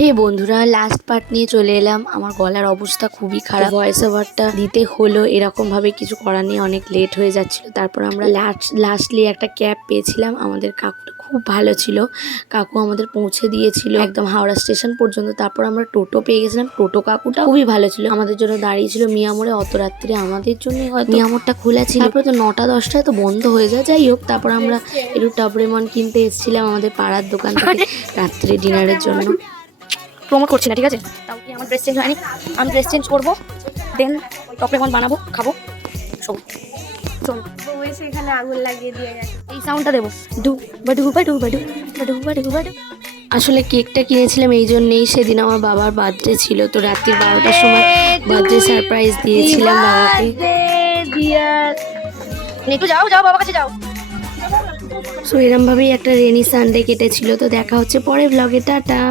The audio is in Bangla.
হে বন্ধুরা, লাস্ট পার্ট নিয়ে চলে এলাম। আমার গলার অবস্থা খুবই খারাপ, ভয়েস ওভারটা দিতে হলো, এরকম ভাবে কিছু করার নেই, অনেক লেট হয়ে যাচ্ছিল। তারপর আমরা লাস্টলি একটা ক্যাব পেয়েছিলাম। আমাদের কাকুটা খুব ভালো ছিল, কাকু আমাদের পৌঁছে দিয়েছিল একদম হাওড়া স্টেশন পর্যন্ত। তারপর আমরা টোটো পেয়ে গেছিলাম, টোটো কাকুটা খুবই ভালো ছিল, আমাদের জন্য দাঁড়িয়েছিল মিয়ামোড়ে। অত রাত্রে আমাদের জন্য হয়তো মিয়ামোড়টা খোলা ছিল, তারপরে তো 9টা-10টায় তো বন্ধ হয়ে যায়। যাই হোক, তারপর আমরা একটু টাবরেমন কিনতে এসেছিলাম আমাদের পাড়ার দোকান থেকে রাত্রে ডিনারের জন্য। প্রমোট করছি না, ঠিক আছে? তাও কি আমার ড্রেস চেঞ্জ হয়নি? আমি ড্রেস চেঞ্জ করবো, দেন টপরেমন বানাবো, খাবো। সেখানে আগুন লাগিয়ে দিয়ে গেছে। এই সাউন্ডটা দেবো, ডু বাডু বাডু বাডু বাডু বাডু বাডু। আসলে কেকটা কিনেছিলাম এই জন্যেই, সেদিন আমার বাবার বার্থডে ছিল, তো রাত্রি 12টার সময় বার্থডে সারপ্রাইজ দিয়েছিলাম বাবাকে। একটু যাও যাও, বাবার কাছে যাও। সো এরম ভাবেই একটা রেনি সানডে কেটেছিল। তো দেখা হচ্ছে পরের ব্লগে, টাটা।